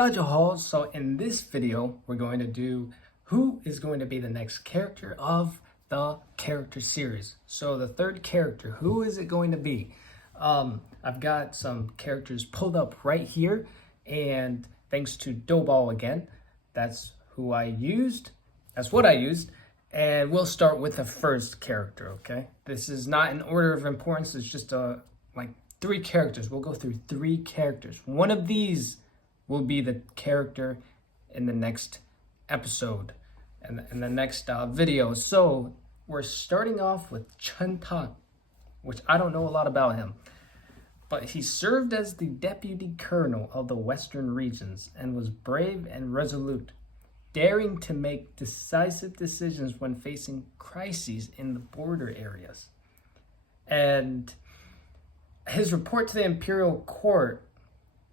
大家好, so in this video, we're going to do who is going to be the next character of the character series. So the third character, who is it going to be? I've got some characters pulled up right here, and thanks to Doughball again, that's who I used. That's what I used. And we'll start with the first character, okay? This is not in order of importance, it's just like three characters. We'll go through three characters. One of these will be the character in the next episode and in the next video. So we're starting off with Chen Tang, which I don't know a lot about him, but he served as the deputy colonel of the Western regions and was brave and resolute, daring to make decisive decisions when facing crises in the border areas. And his report to the imperial court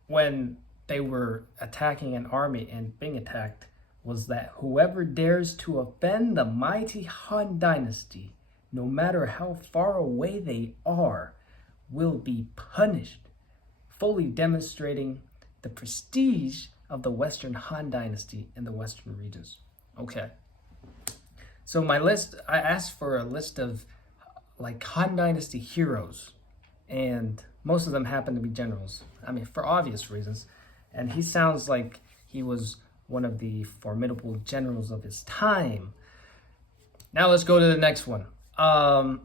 when they were attacking an army and being attacked was that whoever dares to offend the mighty Han Dynasty, no matter how far away they are, will be punished, fully demonstrating the prestige of the Western Han Dynasty in the Western regions. Okay. So my list, I asked for a list of like Han Dynasty heroes, and most of them happen to be generals. I mean, for obvious reasons. And he sounds like he was one of the formidable generals of his time. Now let's go to the next one. Ban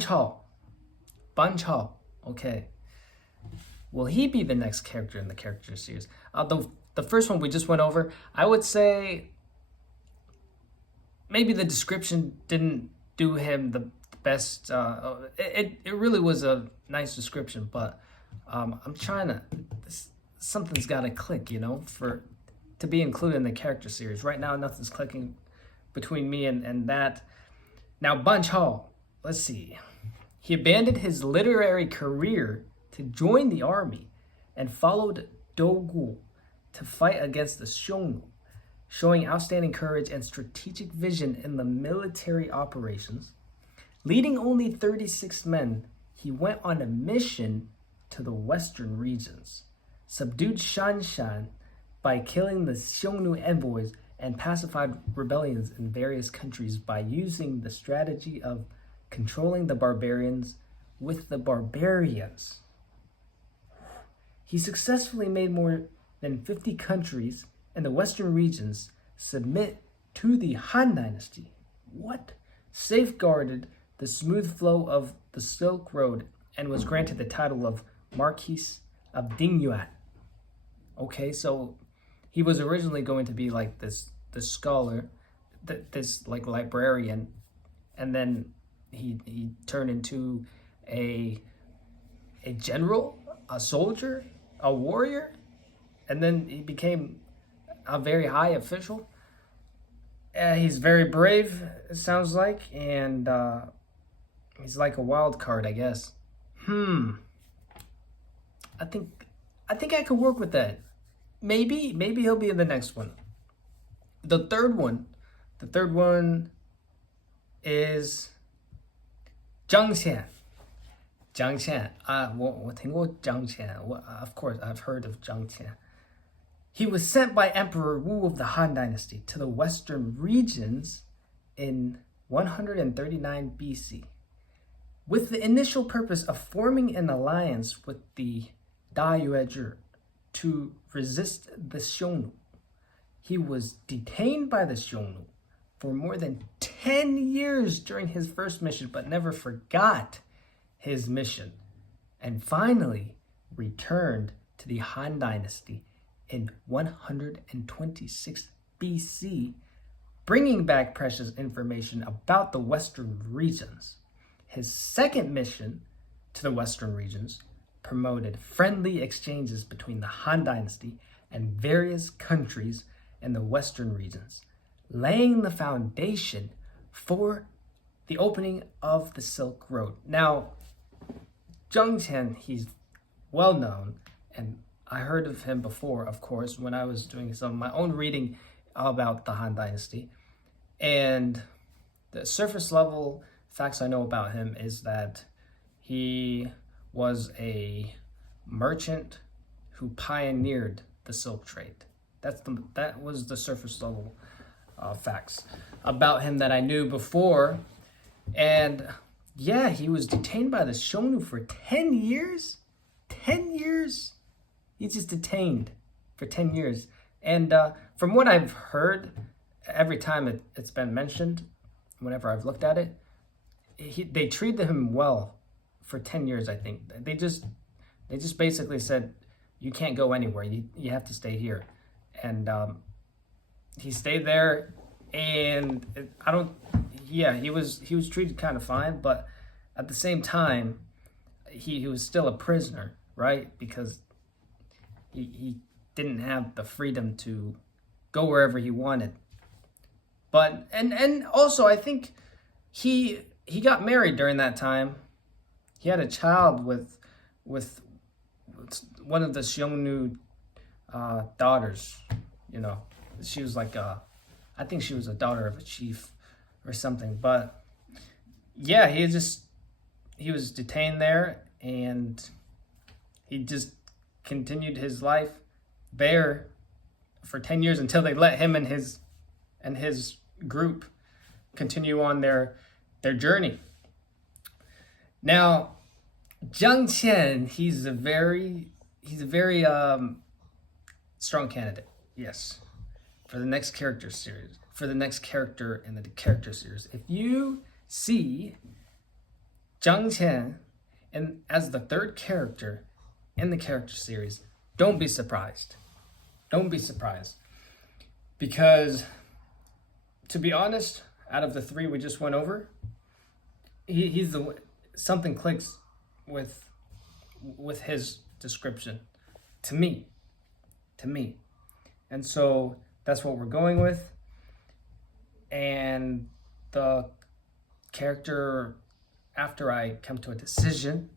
Chao. Ban Chao. Okay. Will he be the next character in the character series? The first one we just went over, I would say maybe the description didn't do him the best. It really was a nice description, but I'm trying to, something's got to click, you know, to be included in the character series. Right now, nothing's clicking between me and that. Now, Ban Chao, let's see. He abandoned his literary career to join the army and followed Dougu to fight against the Xiongnu, showing outstanding courage and strategic vision in the military operations. Leading only 36 men, he went on a mission to the western regions, subdued Shanshan by killing the Xiongnu envoys, and pacified rebellions in various countries by using the strategy of controlling the barbarians with the barbarians. He successfully made more than 50 countries in the western regions submit to the Han Dynasty. What? Safeguarded the smooth flow of the Silk Road and was granted the title of Marquis of Dingyuan. Okay, so he was originally going to be like this scholar, this like librarian, and then he turned into a general, a soldier, a warrior, and then he became a very high official. He's very brave, it sounds like, and he's like a wild card, I guess. I think I could work with that. Maybe he'll be in the next one. The third one is Zhang Qian. Zhang Qian. 我听过 Zhang Qian. Of course, I've heard of Zhang Qian. He was sent by Emperor Wu of the Han Dynasty to the western regions in 139 BC, with the initial purpose of forming an alliance with the Dayuezhi to resist the Xiongnu. He was detained by the Xiongnu for more than 10 years during his first mission, but never forgot his mission, and finally returned to the Han Dynasty in 126 BC, bringing back precious information about the western regions. His second mission to the western regions promoted friendly exchanges between the Han Dynasty and various countries in the western regions, laying the foundation for the opening of the Silk Road. Now, Zhang Qian, he's well known, and I heard of him before, of course, when I was doing some of my own reading about the Han Dynasty. And the surface level facts I know about him is that he was a merchant who pioneered the silk trade. That was the surface level facts about him that I knew before. And yeah, he was detained by the Shonu for 10 years. 10 years? He's just detained for 10 years. And from what I've heard, every time it's been mentioned, whenever I've looked at it, they treated him well for 10 years, I think. They just basically said, you can't go anywhere. You have to stay here. And he stayed there, and he was treated kind of fine, but at the same time, he was still a prisoner, right? Because he didn't have the freedom to go wherever he wanted. But and also I think he got married during that time. He had a child with one of the Xiongnu daughters. You know, she was like I think she was a daughter of a chief or something. But yeah, he was detained there, and he just continued his life there for 10 years until they let him and his group continue on their journey. Now, Jiang Qian, he's a very strong candidate, yes, for the next character series, for the next character in the character series. If you see Jiang Qian as the third character in the character series, don't be surprised. Don't be surprised. Because, to be honest, out of the three we just went over, he's something clicks with his description to me. And so that's what we're going with. And the character, after I come to a decision,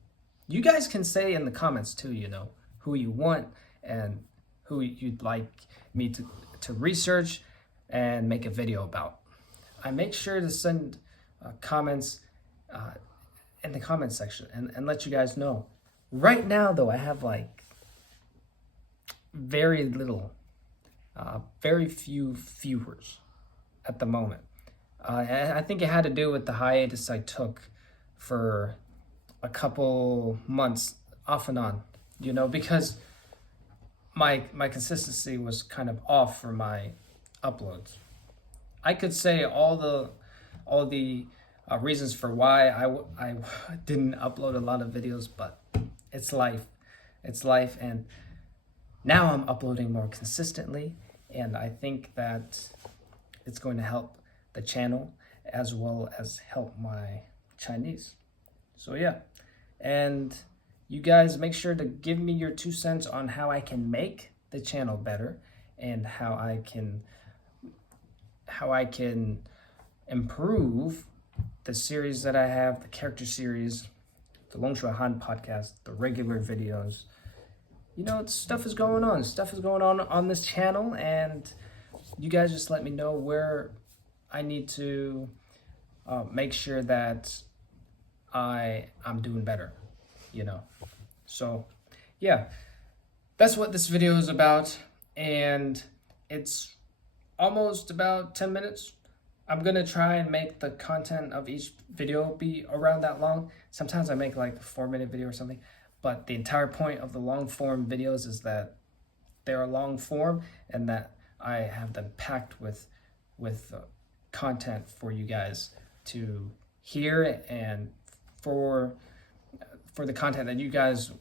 you guys can say in the comments too, you know, who you want and who you'd like me to research and make a video about. I make sure to send comments in the comment section and let you guys know. Right now, though, I have like very few viewers at the moment. I think it had to do with the hiatus I took for a couple months off and on, you know, because my consistency was kind of off for my uploads. I could say all the reasons for why I didn't upload a lot of videos, but it's life, and now I'm uploading more consistently, and I think that it's going to help the channel as well as help my Chinese. So yeah, and you guys make sure to give me your 2 cents on how I can make the channel better and how I can improve the series that I have, the character series, the Long Shui Han podcast, the regular videos. You know, stuff is going on this channel, and you guys just let me know where I need to make sure that I'm doing better, you know. So yeah, that's what this video is about, and it's almost about 10 minutes. I'm gonna try and make the content of each video be around that long. Sometimes I make like a 4-minute video or something, but the entire point of the long form videos is that they're long form and that I have them packed with content for you guys to hear, and for the content that you guys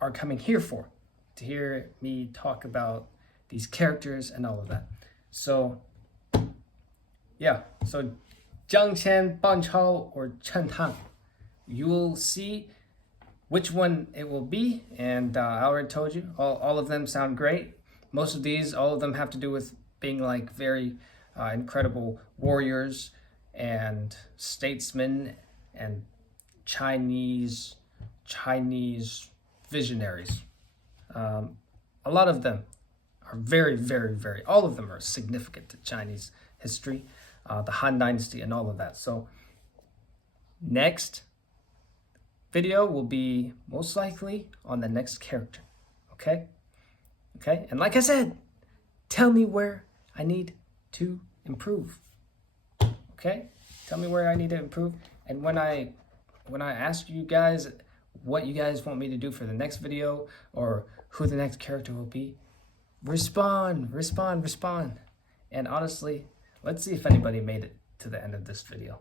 are coming here for, to hear me talk about these characters and all of that. So yeah, so Jiang Qian, Ban Chao, or Chen Tang, you will see which one it will be, and I already told you, all of them sound great. Most of these, all of them have to do with being like very incredible warriors and statesmen and Chinese visionaries. A lot of them are very, all of them are significant to Chinese history, the Han Dynasty and all of that. So next video will be most likely on the next character, okay? Okay, and like I said, tell me where I need to improve. Okay, tell me where I need to improve. And when I ask you guys what you guys want me to do for the next video or who the next character will be, respond. And honestly, let's see if anybody made it to the end of this video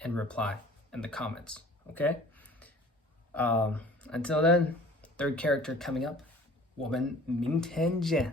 and reply in the comments. Okay. Until then, third character coming up, 我们明天见。